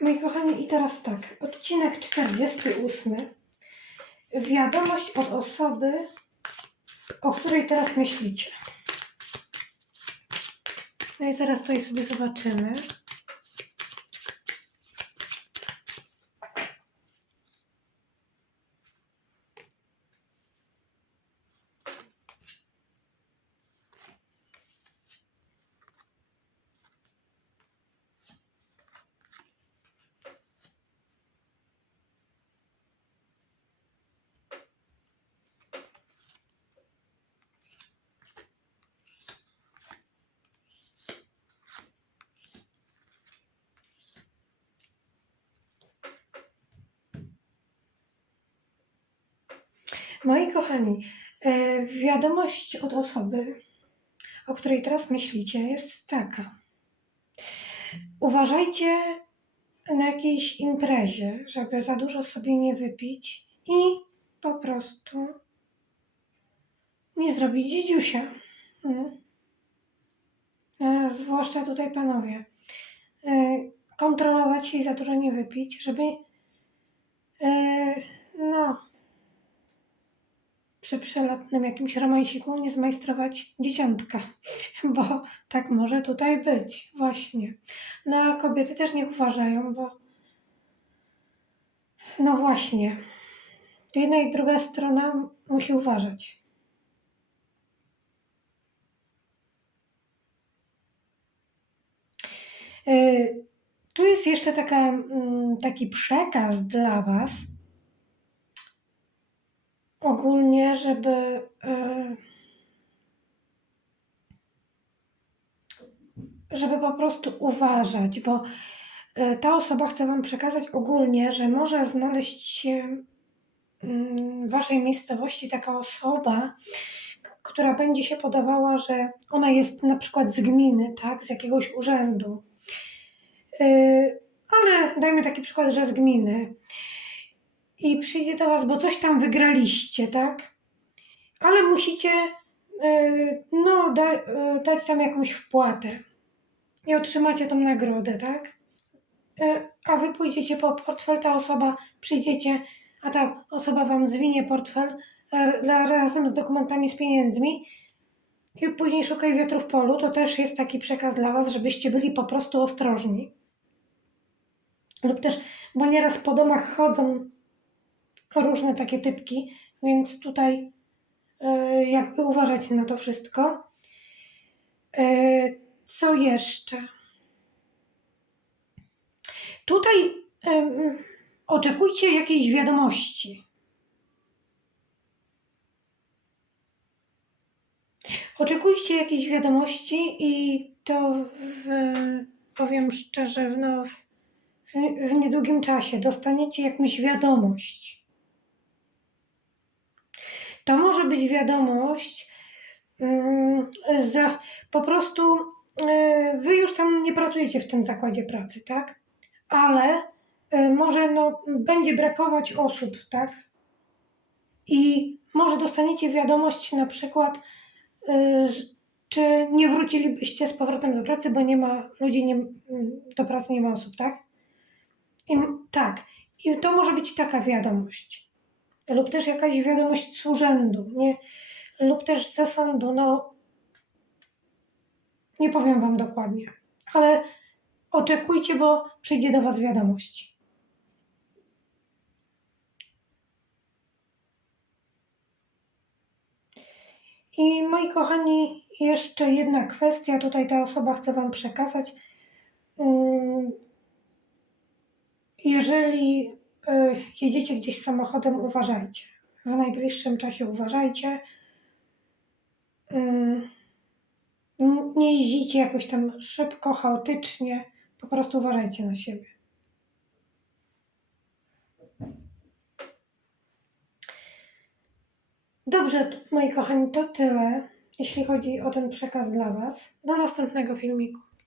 Moi kochani, i teraz tak. Odcinek 48. Wiadomość od osoby, o której teraz myślicie. No i zaraz tutaj sobie zobaczymy. Moi kochani, e, wiadomość od osoby, o której teraz myślicie, jest taka. Uważajcie na jakiejś imprezie, żeby za dużo sobie nie wypić i po prostu nie zrobić dzidziusia. Mm. E, Zwłaszcza tutaj panowie. E, Kontrolować się i za dużo nie wypić, żeby e, no przy przelotnym jakimś romansiku nie zmajstrować dziesiątka, bo tak może tutaj być, właśnie. No a kobiety też niech uważają, bo no właśnie, jedna i druga strona musi uważać. Yy, Tu jest jeszcze taka, mm, taki przekaz dla Was, ogólnie, żeby e, żeby po prostu uważać, bo e, ta osoba chce Wam przekazać ogólnie, że może znaleźć się mm, w Waszej miejscowości taka osoba, która będzie się podawała, że ona jest na przykład z gminy, tak, z jakiegoś urzędu. E, Ale dajmy taki przykład, że z gminy i przyjdzie do Was, bo coś tam wygraliście, tak? Ale musicie yy, no, da, yy, dać tam jakąś wpłatę i otrzymacie tą nagrodę, tak? Yy, a Wy pójdziecie po portfel, ta osoba przyjdziecie, a ta osoba Wam zwinie portfel e, ra- razem z dokumentami z pieniędzmi i później szukaj wiatru w polu. To też jest taki przekaz dla Was, żebyście byli po prostu ostrożni. Lub też, bo nieraz po domach chodzą różne takie typki, więc tutaj e, jakby uważać na to wszystko. E, Co jeszcze? Tutaj oczekujcie jakiejś wiadomości. Oczekujcie jakiejś wiadomości i to w, powiem szczerze, no, w, w niedługim czasie dostaniecie jakąś wiadomość. To może być wiadomość, mm, za, po prostu y, wy już tam nie pracujecie w tym zakładzie pracy, tak? Ale y, może no, będzie brakować osób, tak? I może dostaniecie wiadomość na przykład, y, czy nie wrócilibyście z powrotem do pracy, bo nie ma ludzi, nie, do pracy nie ma osób, tak? I, tak. I to może być taka wiadomość lub też jakaś wiadomość z urzędu, nie, lub też ze sądu, no nie powiem Wam dokładnie, ale oczekujcie, bo przyjdzie do Was wiadomość. I moi kochani, jeszcze jedna kwestia, tutaj ta osoba chce Wam przekazać. Mm, Jeżeli jedziecie gdzieś samochodem, uważajcie. W najbliższym czasie uważajcie. N- Nie jeździcie jakoś tam szybko, chaotycznie. Po prostu uważajcie na siebie. Dobrze, moi kochani, to tyle, jeśli chodzi o ten przekaz dla Was. Do następnego filmiku.